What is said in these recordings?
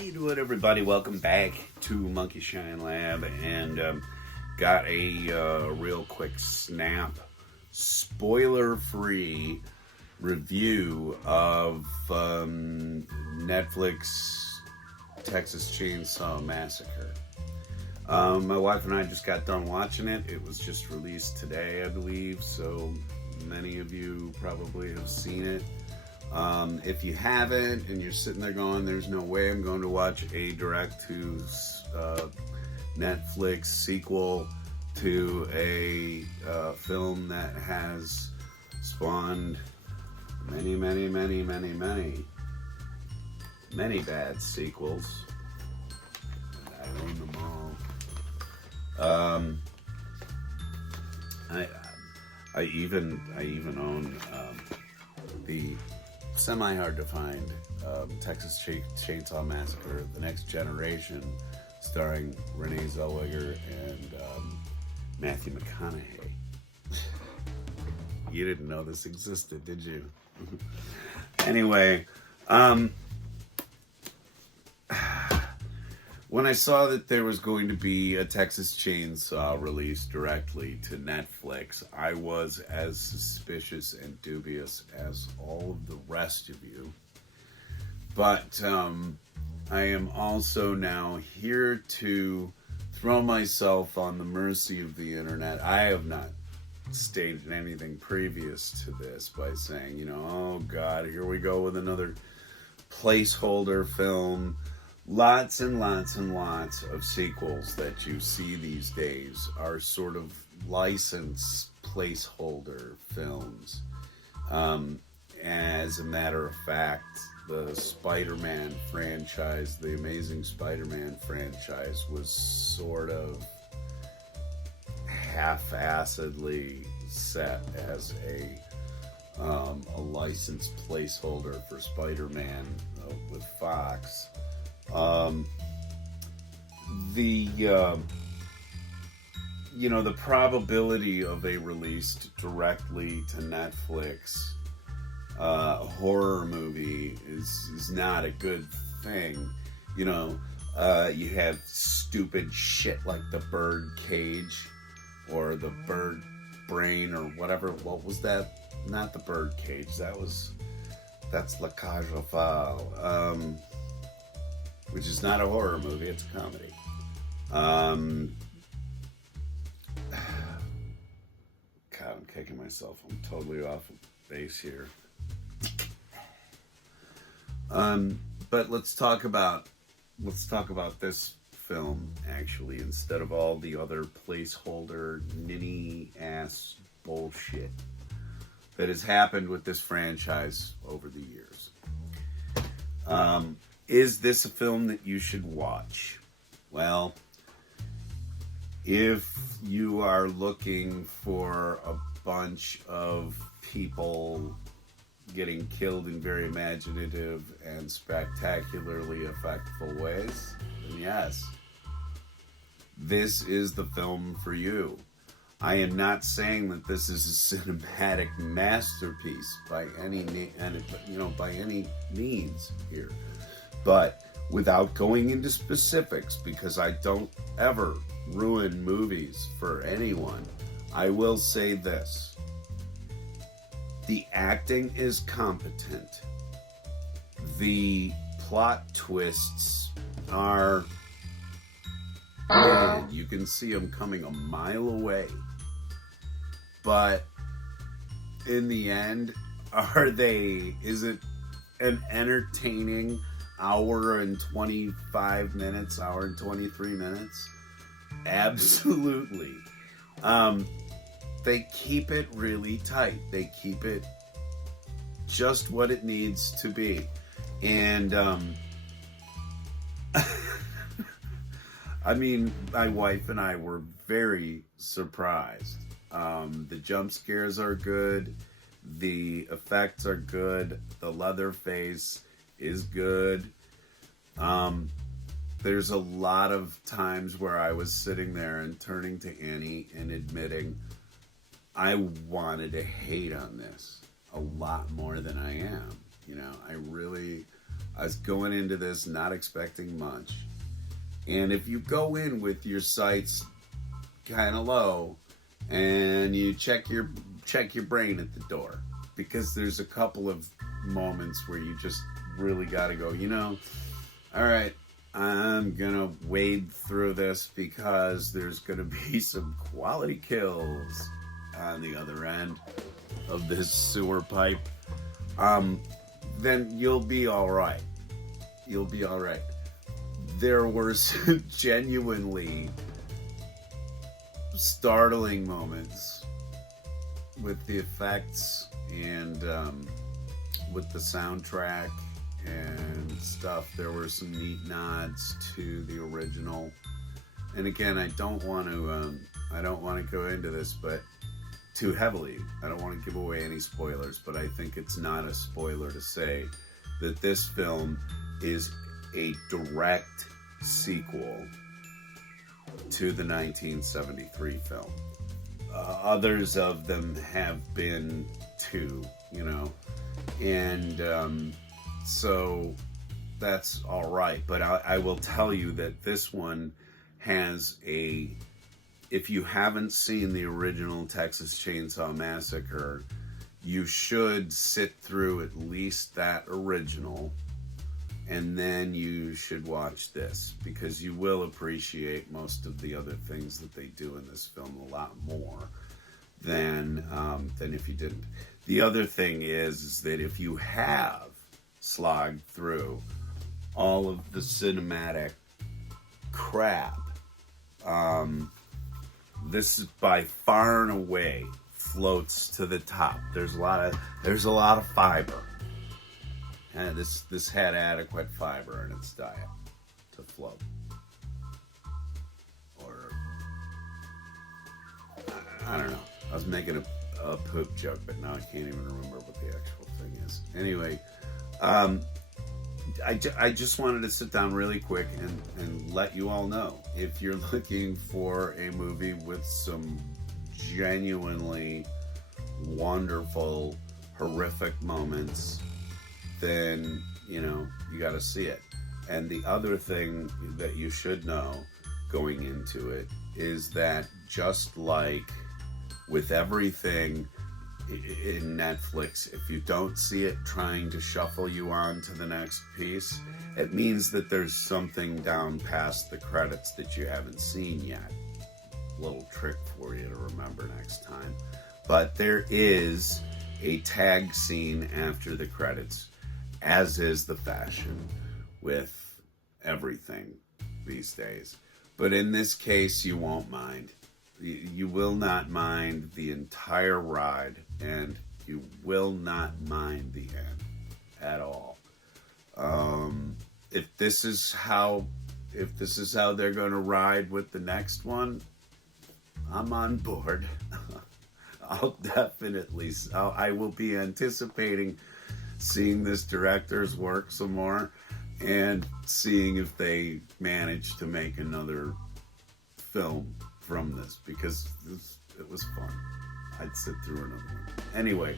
How you doing, everybody? Welcome back to Monkey Shine Lab, and got a real quick snap, spoiler-free review of Netflix Texas Chainsaw Massacre. My wife and I just got done watching it. It was just released today, I believe, so many of you probably have seen it. If you haven't and you're sitting there going, there's no way I'm going to watch a direct to Netflix sequel to a film that has spawned many bad sequels. I own them all. I even own the semi-hard to find Texas Chainsaw Massacre, The Next Generation, starring Renee Zellweger and Matthew McConaughey. You didn't know this existed, did you? Anyway, when I saw that there was going to be a Texas Chainsaw released directly to Netflix, I was as suspicious and dubious as all of the rest of you. But I am also now here to throw myself on the mercy of the internet. I have not stated anything previous to this by saying, oh God, here we go with another placeholder film. Lots and lots and lots of sequels that you see these days are sort of licensed placeholder films. As a matter of fact, the Spider-Man franchise, the Amazing Spider-Man franchise, was sort of half-assedly set as a licensed placeholder for Spider-Man with Fox. The probability of a released directly to Netflix horror movie is not a good thing. You have stupid shit like The Bird Cage or The Bird Brain or whatever. What was that? Not The Bird Cage. That's La Cage aux Folles. Which is not a horror movie, it's a comedy. God, I'm kicking myself. I'm totally off base here. But let's talk about this film, actually, instead of all the other placeholder ninny ass bullshit that has happened with this franchise over the years. Is this a film that you should watch? Well, if you are looking for a bunch of people getting killed in very imaginative and spectacularly effectful ways, then yes, this is the film for you. I am not saying that this is a cinematic masterpiece by any means here. But without going into specifics, because I don't ever ruin movies for anyone, I will say this. The acting is competent. The plot twists are good. You can see them coming a mile away. But in the end, is it an entertaining hour and 25 minutes, hour and 23 minutes? Absolutely. They keep it really tight. They keep it just what it needs to be. And, I mean, my wife and I were very surprised. The jump scares are good. The effects are good. The Leatherface is good. There's a lot of times where I was sitting there and turning to Annie and admitting I wanted to hate on this a lot more than I am. I was going into this not expecting much. And if you go in with your sights kind of low and you check your brain at the door, because there's a couple of moments where you just really got to go, all right, I'm going to wade through this because there's going to be some quality kills on the other end of this sewer pipe. Then you'll be all right. You'll be all right. There were some genuinely startling moments with the effects and with the soundtrack and stuff. There were some neat nods to the original. And again, I don't want to go into this, but too heavily. I don't want to give away any spoilers, but I think it's not a spoiler to say that this film is a direct sequel to the 1973 film. Others of them have been too, and so that's all right. But I will tell you that this one has if you haven't seen the original Texas Chainsaw Massacre, you should sit through at least that original, and then you should watch this, because you will appreciate most of the other things that they do in this film a lot more than if you didn't. The other thing is that if you have slogged through all of the cinematic crap, this is by far and away floats to the top. There's a lot of fiber, and this had adequate fiber in its diet to float. Or I don't know. I was making a poop joke, but now I can't even remember what the actual thing is. Anyway, I just wanted to sit down really quick and let you all know, if you're looking for a movie with some genuinely wonderful, horrific moments, then, you got to see it. And the other thing that you should know going into it is that, just like with everything in Netflix, if you don't see it trying to shuffle you on to the next piece, it means that there's something down past the credits that you haven't seen yet. Little trick for you to remember next time. But there is a tag scene after the credits, as is the fashion with everything these days. But in this case, you won't mind. You will not mind the entire ride, and you will not mind the end at all. If this is how they're going to ride with the next one, I'm on board. I will be anticipating seeing this director's work some more, and seeing if they manage to make another film from this, because it was fun. I'd sit through another one. Anyway,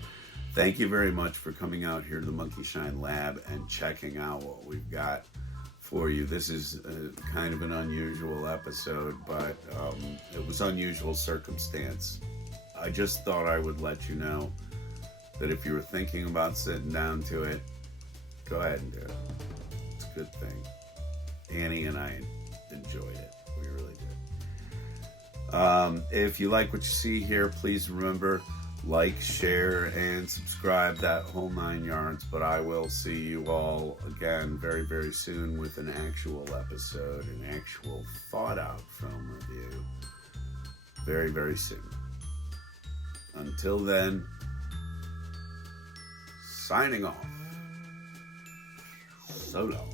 thank you very much for coming out here to the Monkey Shine Lab and checking out what we've got for you. This is kind of an unusual episode, but it was unusual circumstance. I just thought I would let you know that if you were thinking about sitting down to it, go ahead and do it. It's a good thing. Annie and I enjoyed it. We really did. If you like what you see here, please remember, like, share, and subscribe, that whole 9 yards. But I will see you all again very, very soon with an actual episode, an actual thought-out film review, very, very soon. Until then, signing off. So long.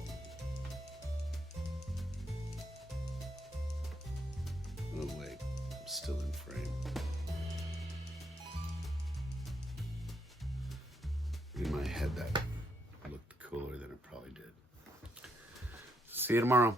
Oh wait, I'm still in frame. In my head, that looked cooler than it probably did. See you tomorrow.